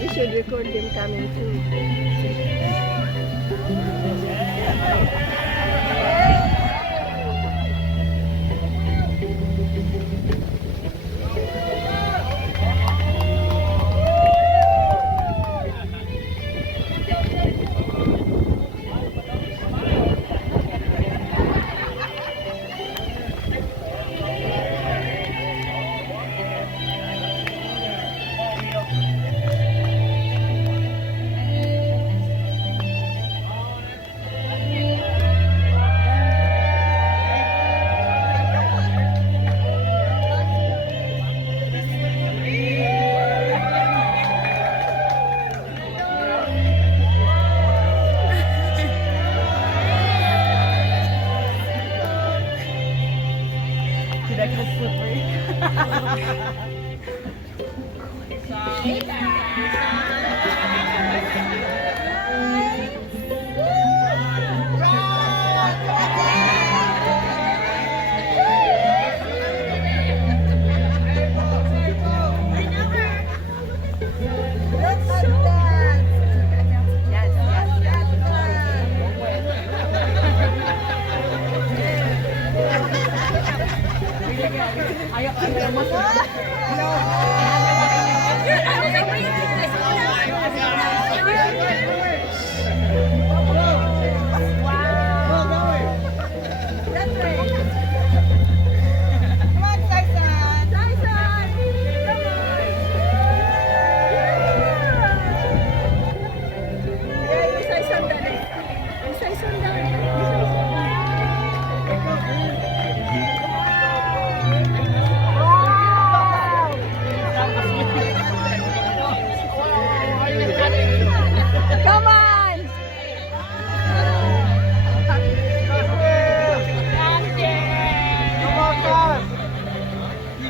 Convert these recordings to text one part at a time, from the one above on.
You should record them coming too. That gets slippery.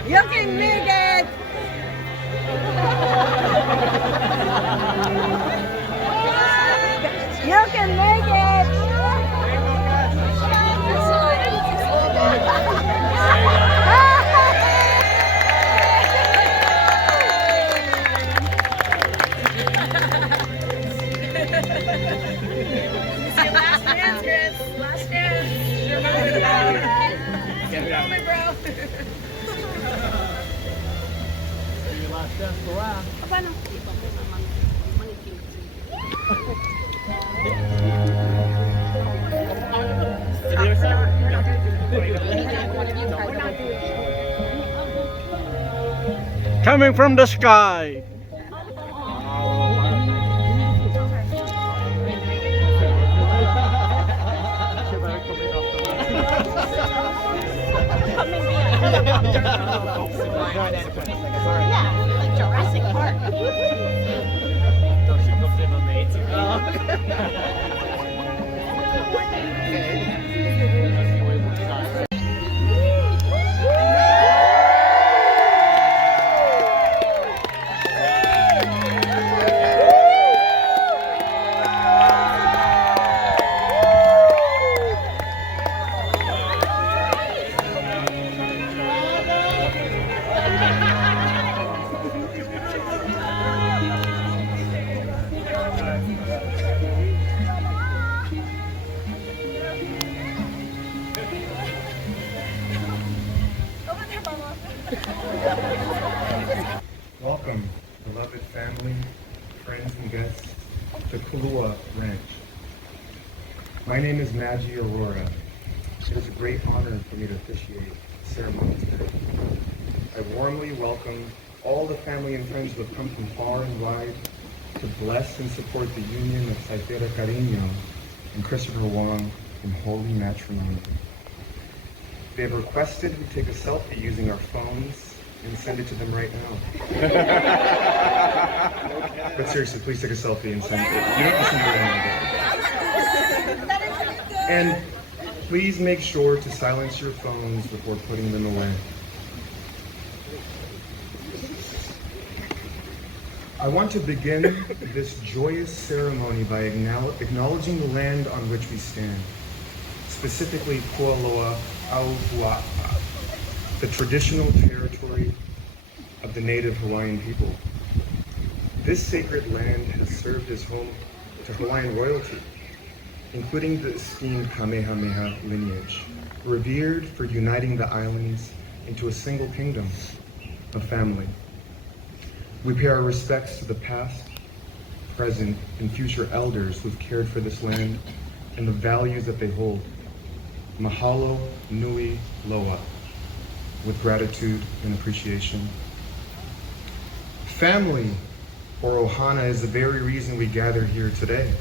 You can make it! You can make it! It's your last dance, Chris. Last dance. Your moment, bro. Last dance go on. Paano? Coming from the sky. Yeah, like Jurassic Park. friends and guests to Kulua Ranch. My name is Maggie Aurora. It is a great honor for me to officiate the ceremony today. I warmly welcome all the family and friends who have come from far and wide to bless and support the union of Cythera Cariño and Christopher Wong in holy matrimony. They have requested we take a selfie using our phones and send it to them right now. But seriously, please take a selfie and send it. You don't have to send it right now. And please make sure to silence your phones before putting them away. I want to begin this joyous ceremony by acknowledging the land on which we stand, specifically Pualoa Auhua'a, the traditional territory of the native Hawaiian people. This sacred land has served as home to Hawaiian royalty, including the esteemed Kamehameha lineage, revered for uniting the islands into a single kingdom, a family. We pay our respects to the past, present, and future elders who've cared for this land and the values that they hold. Mahalo nui loa, with gratitude and appreciation. Family, or ohana, is the very reason we gather here today.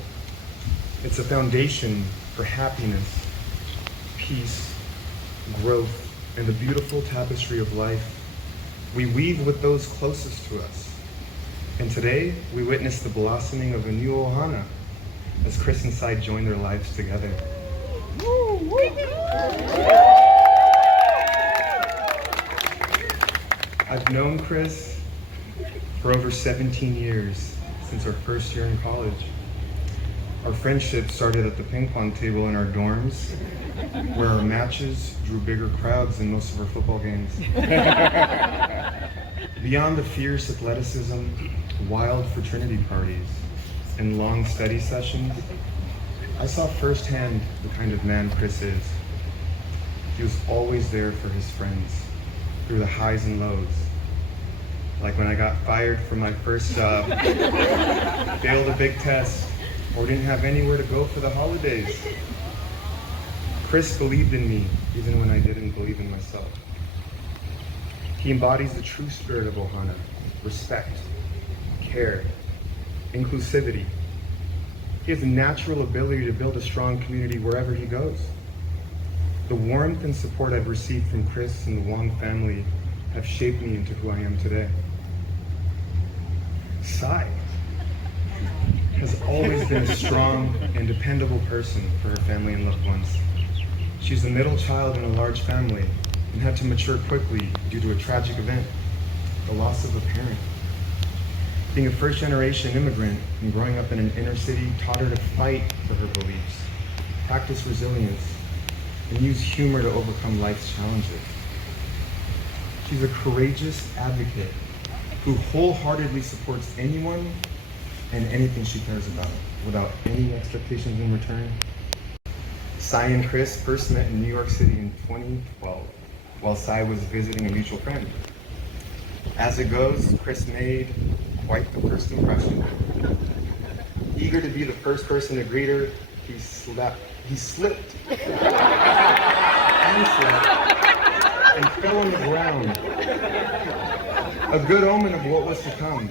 It's a foundation for happiness, peace, growth, and the beautiful tapestry of life we weave with those closest to us. And today, we witness the blossoming of a new ohana as Chris and Cy join their lives together. I've known Chris for over 17 years, since our first year in college. Our friendship started at the ping pong table in our dorms, where our matches drew bigger crowds than most of our football games. Beyond the fierce athleticism, wild fraternity parties, and long study sessions, I saw firsthand the kind of man Chris is. He was always there for his friends, through the highs and lows. Like when I got fired from my first job, failed a big test, or didn't have anywhere to go for the holidays. Chris believed in me, even when I didn't believe in myself. He embodies the true spirit of ohana: respect, care, inclusivity. He has a natural ability to build a strong community wherever he goes. The warmth and support I've received from Chris and the Wong family have shaped me into who I am today. Cy has always been a strong and dependable person for her family and loved ones. She's the middle child in a large family and had to mature quickly due to a tragic event, the loss of a parent. Being a first-generation immigrant and growing up in an inner city taught her to fight for her beliefs, practice resilience, and use humor to overcome life's challenges. She's a courageous advocate who wholeheartedly supports anyone and anything she cares about, without any expectations in return. Cy and Chris first met in New York City in 2012, while Cy was visiting a mutual friend. As it goes, Chris made quite the first impression. Eager to be the first person to greet her, he slipped and fell on the ground. A good omen of what was to come.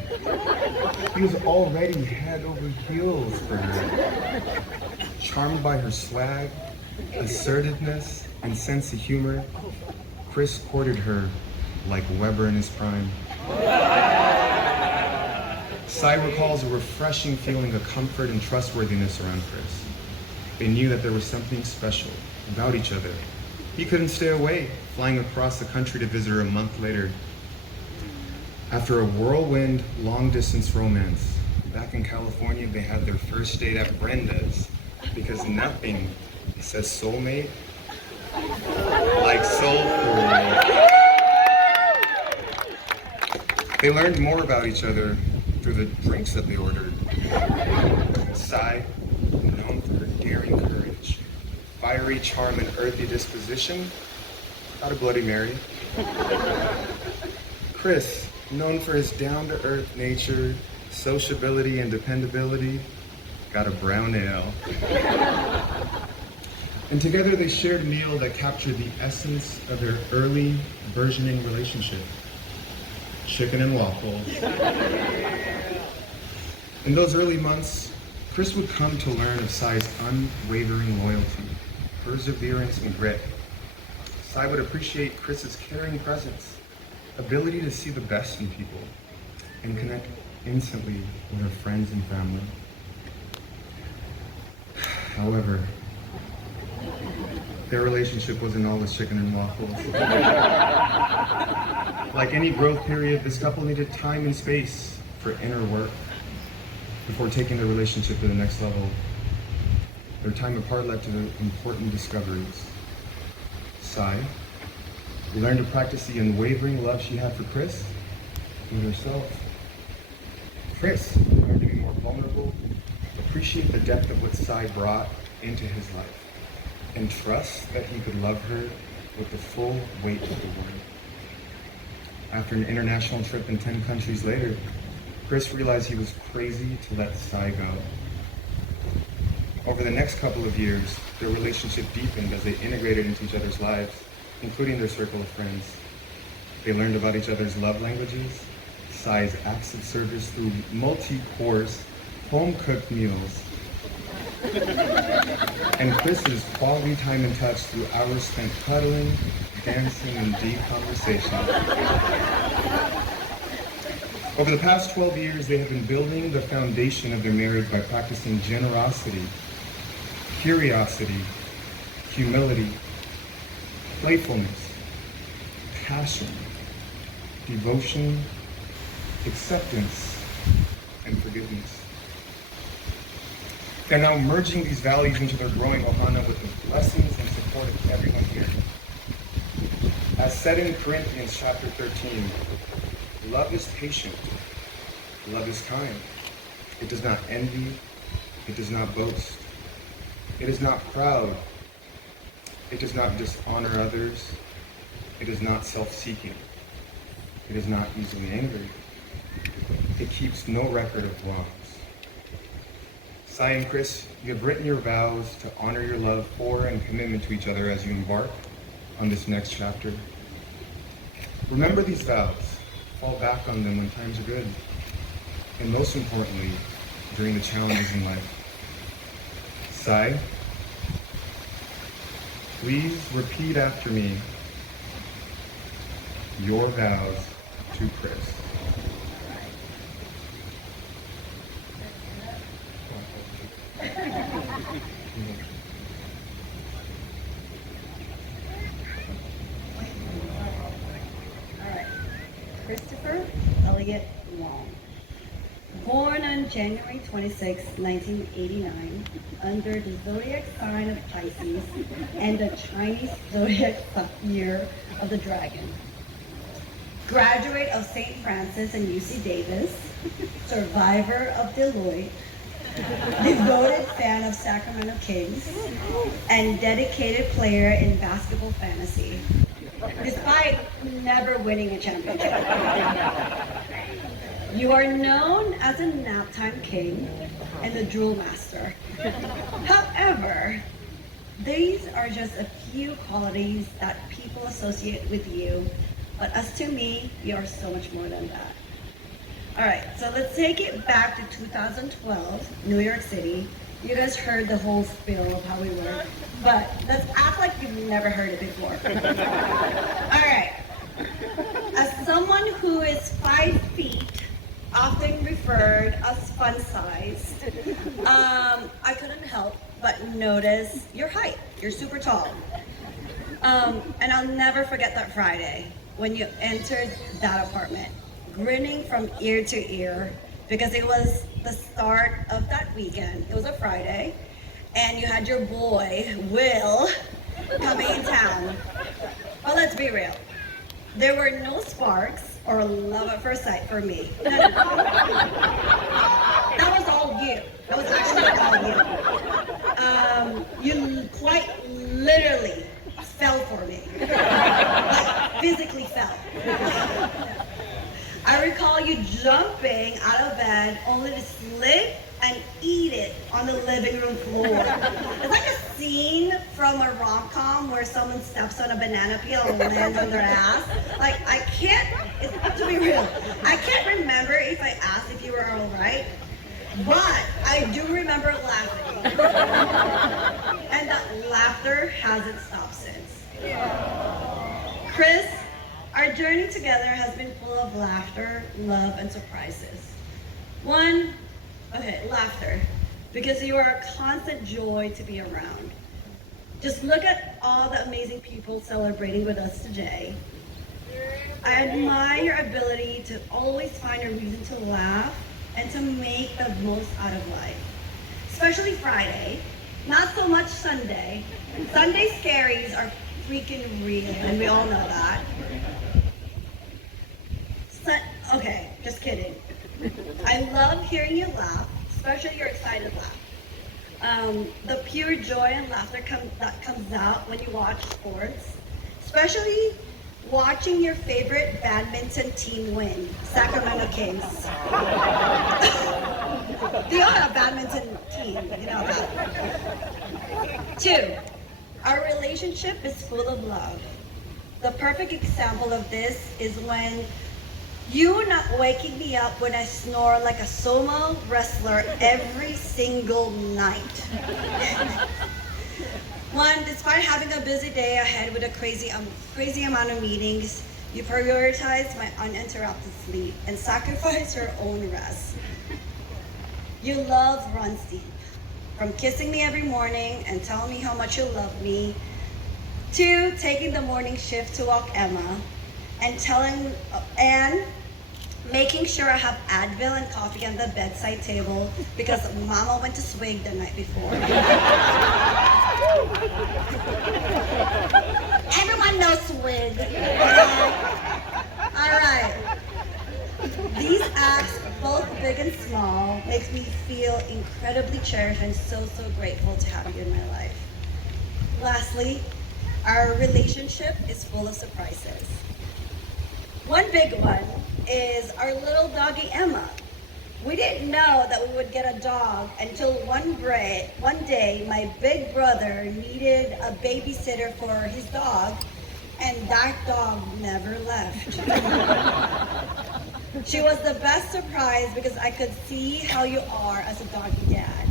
He was already head over heels for her. Charmed by her swag, assertiveness, and sense of humor, Chris courted her like Weber in his prime. Cy recalls a refreshing feeling of comfort and trustworthiness around Chris. They knew that there was something special about each other. He couldn't stay away, flying across the country to visit her a month later. After a whirlwind, long-distance romance, back in California, they had their first date at Brenda's, because nothing says soulmate like soul food. They learned more about each other through the drinks that they ordered. Cy, known for her daring courage, fiery charm, and earthy disposition, got a Bloody Mary. Chris, known for his down-to-earth nature, sociability and dependability, got a brown ale. And together they shared a meal that captured the essence of their early burgeoning relationship. Chicken and waffles. In those early months, Chris would come to learn of Cy's unwavering loyalty, perseverance, and grit. Cy would appreciate Chris's caring presence, ability to see the best in people, and connect instantly with her friends and family. However, their relationship wasn't always chicken and waffles. Like any growth period, this couple needed time and space for inner work before taking their relationship to the next level. Their time apart led to important discoveries. Cy learned to practice the unwavering love she had for Chris and herself. Chris learned to be more vulnerable, appreciate the depth of what Cy brought into his life, and trust that he could love her with the full weight of the word. After an international trip in 10 countries later, Chris realized he was crazy to let Cy go. Over the next couple of years, their relationship deepened as they integrated into each other's lives, including their circle of friends. They learned about each other's love languages, Cy's acts of service through multi-course, home-cooked meals, and Chris's quality time and touch through hours spent cuddling, dancing, and deep conversation. Over the past 12 years, they have been building the foundation of their marriage by practicing generosity, curiosity, humility, playfulness, passion, devotion, acceptance, and forgiveness. They're now merging these values into their growing ohana with the blessings and support of everyone here. As said in Corinthians chapter 13, love is patient, love is kind. It does not envy, it does not boast, it is not proud, it does not dishonor others, it is not self-seeking, it is not easily angry, it keeps no record of wrongs. Cy and Chris, you have written your vows to honor your love for and commitment to each other as you embark on this next chapter. Remember these vows, fall back on them when times are good, and most importantly, during the challenges in life. Cy, please repeat after me your vows to Chris. Christopher Elliott Long. Born on January 26, 1989, under the zodiac sign of Pisces and the Chinese zodiac year of the dragon. Graduate of St. Francis and UC Davis, survivor of Deloitte, devoted fan of Sacramento Kings, and dedicated player in basketball fantasy, despite never winning a championship. You are known as a naptime king and the drool master. However, these are just a few qualities that people associate with you, but as to me, you are so much more than that. All right, so let's take it back to 2012, New York City. You guys heard the whole spiel of how we were, but let's act like you've never heard it before. All right, as someone who is 5 feet, often referred as fun-sized, I couldn't help but notice your height. You're super tall. And I'll never forget that Friday when you entered that apartment, grinning from ear to ear, because it was the start of that weekend. It was a Friday, and you had your boy, Will, coming in town. But let's be real. There were no sparks or love at first sight for me. That was all you. That was actually all you. You quite literally fell for me. Like, physically fell. I recall you jumping out of bed lick and eat it on the living room floor. It's like a scene from a rom-com where someone steps on a banana peel and lands on their ass. Like, to be real, I can't remember if I asked if you were all right, but I do remember laughing. And that laughter hasn't stopped since. Chris, our journey together has been full of laughter, love, and surprises. Laughter, because you are a constant joy to be around. Just look at all the amazing people celebrating with us today. I admire your ability to always find a reason to laugh and to make the most out of life. Especially Friday, not so much Sunday. Sunday scaries are freaking real, and we all know that. Okay, just kidding. I love hearing you laugh, especially your excited laugh. The pure joy and laughter that comes out when you watch sports, especially watching your favorite badminton team win, Sacramento Kings. They are a badminton team, you know that. 2, our relationship is full of love. The perfect example of this is when you not waking me up when I snore like a sumo wrestler every single night. 1, despite having a busy day ahead with a crazy amount of meetings, you prioritize my uninterrupted sleep and sacrifice your own rest. You love runs deep, from kissing me every morning and telling me how much you love me, to taking the morning shift to walk Emma, and making sure I have Advil and coffee on the bedside table because Mama went to swig the night before. Everyone knows swig. All right. These acts, both big and small, makes me feel incredibly cherished and so grateful to have you in my life. Lastly, our relationship is full of surprises. One big one is our little doggy Emma. We didn't know that we would get a dog until one day my big brother needed a babysitter for his dog, and that dog never left. She was the best surprise because I could see how you are as a doggy dad.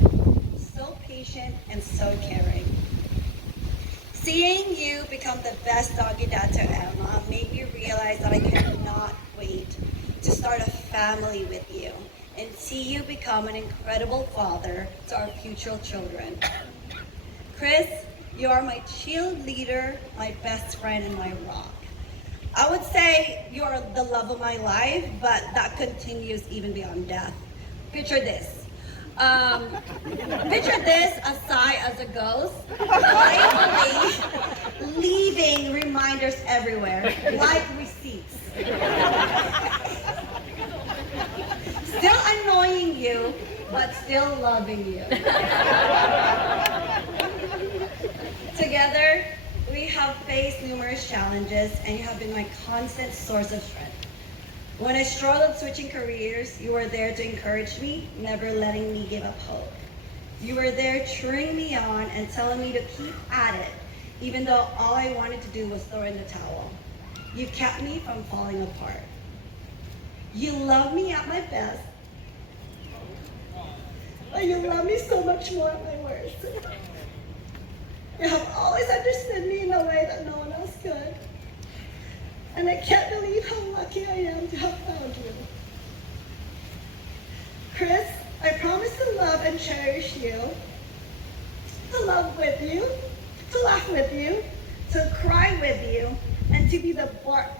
So patient and so caring. Seeing you become the best doggy dad to Emma made me realize that I cannot wait to start a family with you and see you become an incredible father to our future children. Chris, you are my cheerleader, my best friend, and my rock. I would say you're the love of my life, but that continues even beyond death. Picture this. Picture this, a sigh as a ghost, playfully leaving reminders everywhere, like receipts. Still annoying you, but still loving you. Together, we have faced numerous challenges, and you have been my constant source of strength. When I struggled switching careers, you were there to encourage me, never letting me give up hope. You were there cheering me on and telling me to keep at it, even though all I wanted to do was throw in the towel. You kept me from falling apart. You love me at my best, but you love me so much more at my worst. You have always understood me in a way that no one else could. And I can't believe how lucky I am to have found you. Chris, I promise to love and cherish you, to love with you, to laugh with you, to cry with you, and to be the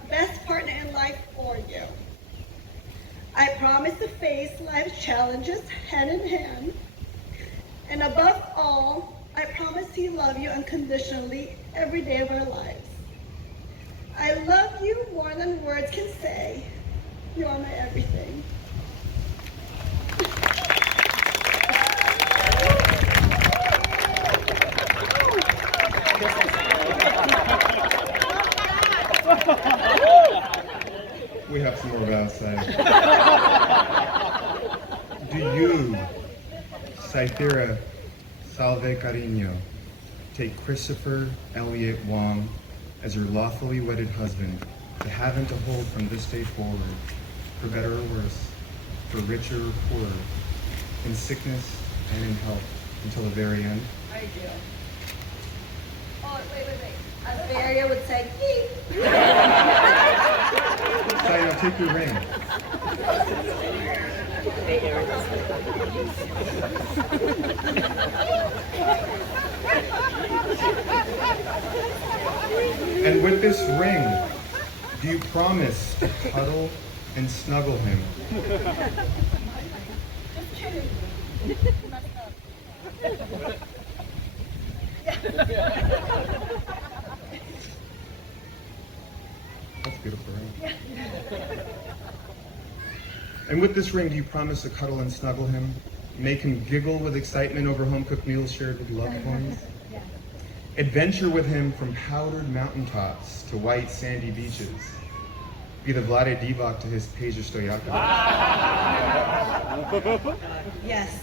best partner in life for you. I promise to face life's challenges hand in hand. And above all, I promise to love you unconditionally every day of our lives. I love you more than words can say. You are my everything. We have some more vows to say. Do you Cythera, salve cariño. Take Christopher Elliott Wong as your lawfully wedded husband, to have and to hold from this day forward, for better or worse, for richer or poorer, in sickness and in health, until the very end. I do. Oh, wait. As the area would say, "Yeet." Sai, now take your ring. And with this ring, do you promise to cuddle and snuggle him? That's beautiful, right? And with this ring, do you promise to cuddle and snuggle him? Make him giggle with excitement over home-cooked meals shared with loved ones? Adventure with him from powdered mountaintops to white sandy beaches. Be the Vlade Divac to his Peja Stoyaka. Yes.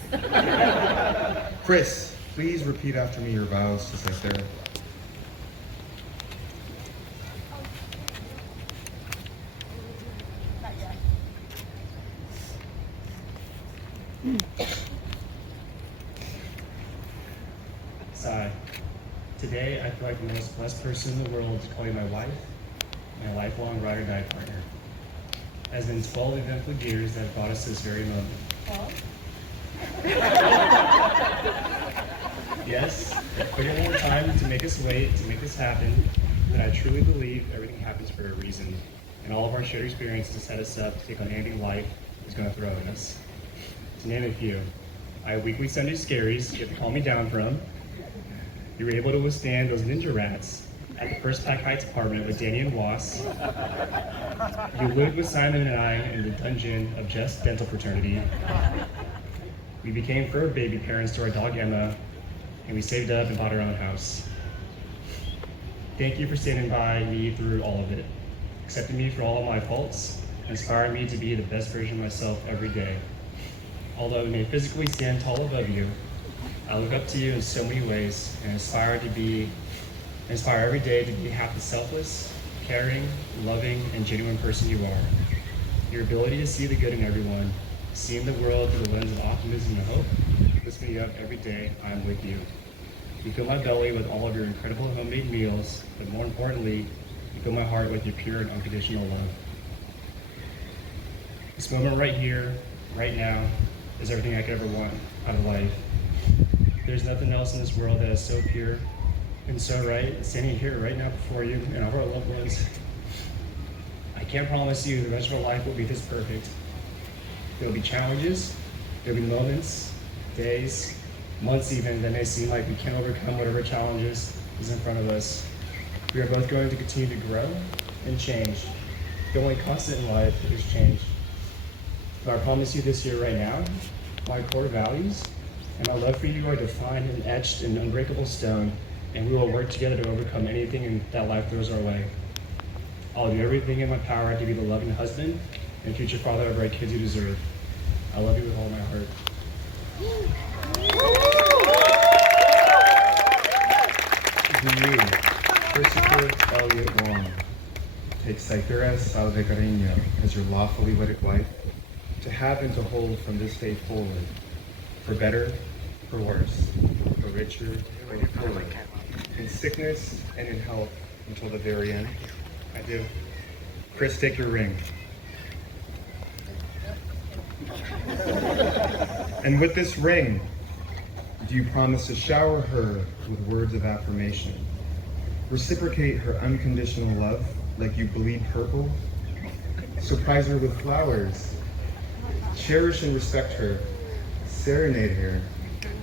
Chris, please repeat after me your vows to Cythera. Sai, today I feel like the most blessed person in the world to call you my wife, my lifelong ride or die partner. It has been 12 eventful years that have brought us to this very moment. Yes, it took a long time to make us wait, to make this happen, but I truly believe everything happens for a reason, and all of our shared experiences set us up to take on anything life is going to throw at us. To name a few, I have weekly Sunday scaries you have to calm me down from. You were able to withstand those ninja rats at the First Pack Heights apartment with Danny and Was. You lived with Simon and I in the dungeon of Jeff's dental fraternity. We became fur baby parents to our dog Emma, and we saved up and bought our own house. Thank you for standing by me through all of it, accepting me for all of my faults, inspiring me to be the best version of myself every day. Although we may physically stand tall above you, I look up to you in so many ways and inspire every day to be half the selfless, caring, loving, and genuine person you are. Your ability to see the good in everyone, seeing the world through the lens of optimism and hope, lifts me up every day I'm with you. You fill my belly with all of your incredible homemade meals, but more importantly, you fill my heart with your pure and unconditional love. This moment right here, right now, is everything I could ever want out of life. There's nothing else in this world that is so pure and so right, standing here right now before you and all of our loved ones. I can't promise you the rest of our life will be this perfect. There will be challenges, there will be moments, days, months even, that may seem like we can't overcome whatever challenges is in front of us. We are both going to continue to grow and change. The only constant in life is change. But I promise you this year right now, my core values and my love for you are defined and etched in unbreakable stone, and we will work together to overcome anything that life throws our way. I'll do everything in my power to be the loving husband and future father of our kids you deserve. I love you with all my heart. To you, Christopher Elliott Wong, take Cythera salve cariño as your lawfully wedded wife, to have and to hold from this day forward, for better, for worse, for richer, or poorer, in sickness and in health, until the very end. I do. Chris, take your ring. And with this ring, do you promise to shower her with words of affirmation? Reciprocate her unconditional love like you bleed purple? Surprise her with flowers? Cherish and respect her, serenade her,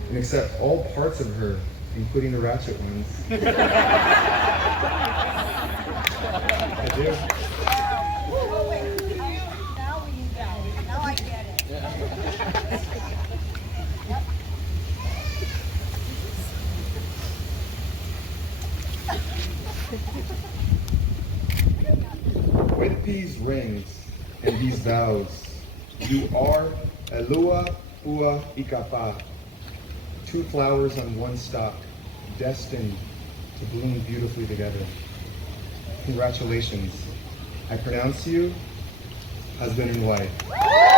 and accept all parts of her, including the ratchet ones. I do. Now I get it. With these rings and these vows, you are Elua Ua Ikapa, two flowers on one stalk, destined to bloom beautifully together. Congratulations. I pronounce you husband and wife.